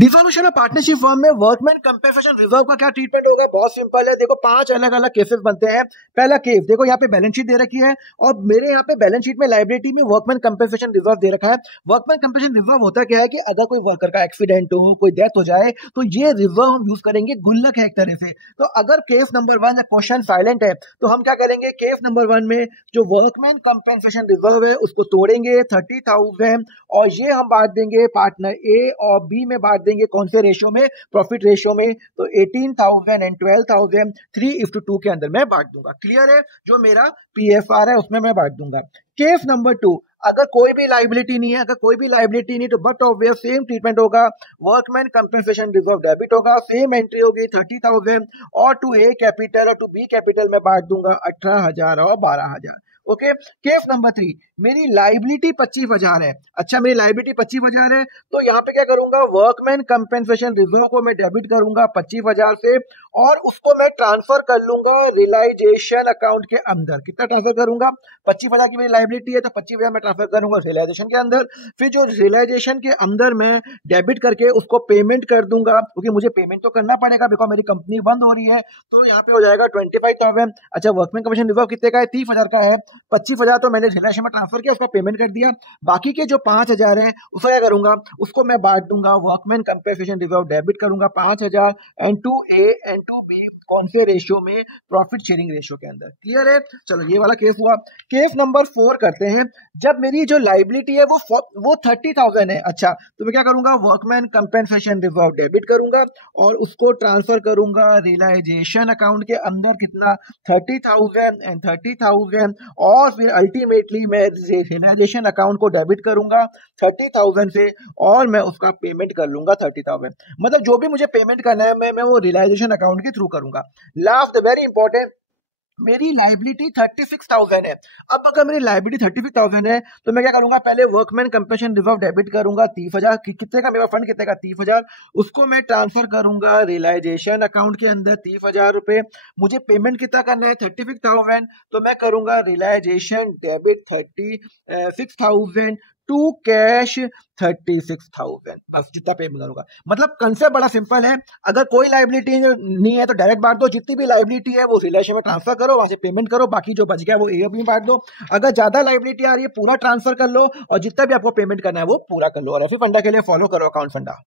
Deformation of partnership firm में workman compensation reserve का क्या ट्रीटमेंट होगा? बहुत सिंपल है। देखो 5 अलग अलग केसेस बनते हैं। पहला केस देखो, यहाँ पे बैलेंस शीट दे रखी है और मेरे यहाँ पे बैलेंस शीट में लायबिलिटी में वर्कमैन कंपेंसेशन रिजर्व दे रखा है। वर्कमैन कंपेंसेशन रिजर्व होता क्या है कि अगर कोई वर्कर का एक्सीडेंट हो, कोई डेथ हो जाए, तो ये रिजर्व हम यूज करेंगे, गुल्लक है एक तरह से। तो अगर केस नंबर 1 क्वेश्चन साइलेंट है तो हम क्या करेंगे, केस नंबर 1 में जो वर्कमैन कंपेंसेशन रिजर्व है उसको तोड़ेंगे 30,000 और ये हम बांट देंगे पार्टनर ए और बी में बांट देंगे। कौन से रेशियो में? प्रॉफिट रेशियो में। तो 18,000 एंड 12,000 3:2 के अंदर मैं बांट दूंगा। क्लियर है? जो मेरा पीएफआर है उसमें मैं बांट दूंगा। केस नंबर 2, अगर कोई भी लाइबिलिटी नहीं है, तो बट ऑब्वियस सेम ट्रीटमेंट होगा। वर्कमैन कंपेंसेशन रिजर्व डेबिट होगा, सेम एंट्री होगी 30,000 और टू ए कैपिटल और टू बी कैपिटल में बांट दूंगा 18,000 और 12,000। ओके। केस नंबर 3, मेरी लाइबिलिटी 25,000 है। अच्छा, मेरी लाइबिलिटी 25,000 है तो यहाँ पे क्या करूंगा, वर्कमैन कंपेंसेशन रिजर्व को मैं डेबिट करूंगा 25,000 से और उसको मैं ट्रांसफर कर लूंगा रियलाइजेशन अकाउंट के अंदर। कितना ट्रांसफर करूंगा? 25,000 की मेरी लाइबिलिटी है तो 25,000 में ट्रांसफर करूंगा रियलाइजेशन के अंदर। फिर जो रियलाइजेशन के अंदर मैं डेबिट करके उसको पेमेंट कर दूंगा, क्योंकि मुझे पेमेंट तो करना पड़ेगा बिकॉज मेरी कंपनी बंद हो रही है। तो यहाँ पे हो जाएगा 25,000। अच्छा, वर्कमैन कंपेंसेशन रिजर्व कितने का है? 30,000 का है। 25,000 तो मैंने रियलाइजेशन में ट्रांसफर किया, उसका पेमेंट कर दिया। बाकी के जो 5,000 है उसको क्या करूंगा, उसको मैं बांट दूंगा। वर्कमैन कंपेंसेशन रिजर्व डेबिट करूंगा 5,000 and to A and to B, कौन से रेशियो में? प्रॉफिट शेयरिंग रेशियो के अंदर। क्लियर है? चलो ये वाला केस हुआ। केस नंबर 4 करते हैं। जब मेरी जो लाइबिलिटी है वो 30,000 है। अच्छा, तो मैं क्या करूंगा, वर्कमैन कंपेंसेशन रिजर्व डेबिट करूंगा और उसको ट्रांसफर करूंगा रियलाइजेशन अकाउंट के अंदर। कितना? 30,000 एंड 30,000 और फिर अल्टीमेटली मैं रियलाइजेशन अकाउंट को डेबिट करूंगा 30,000 से और मैं उसका पेमेंट कर लूंगा 30,000। मतलब जो भी मुझे पेमेंट करना है मैं वो रियलाइजेशन अकाउंट के थ्रू करूंगा। लास्ट वेरी इंपॉर्टेंट, मेरी लाइबिलिटी 36,000 है। अब अगर मेरी लाइबिलिटी 36,000 है तो मैं क्या करूंगा, पहले वर्कमैन कंपेंसेशन रिजर्व डेबिट करूंगा 30,000। कितने का मेरा फंड? कितने का? 30,000। उसको मैं ट्रांसफर करूंगा रियलाइजेशन अकाउंट के अंदर 30,000 रुपए। मुझे पेमेंट कितना करना है? 36,000। तो मैं करूंगा रियलाइजेशन डेबिट 36,000 टू कैश 36,000। अब जितना पेमेंट करूंगा, मतलब कंसेप्ट बड़ा सिंपल है। अगर कोई लाइबिलिटी नहीं है तो डायरेक्ट बांट दो, जितनी भी लाइबिलिटी है वो रिलेशन में ट्रांसफर करो, वहां से पेमेंट करो, बाकी जो बच गया वो ए में बांट दो। अगर ज्यादा लाइबिलिटी आ रही है पूरा ट्रांसफर कर लो और जितना भी आपको पेमेंट करना है वो पूरा कर लो। और ऐसे फंडा के लिए फॉलो करो अकाउंट फंडा।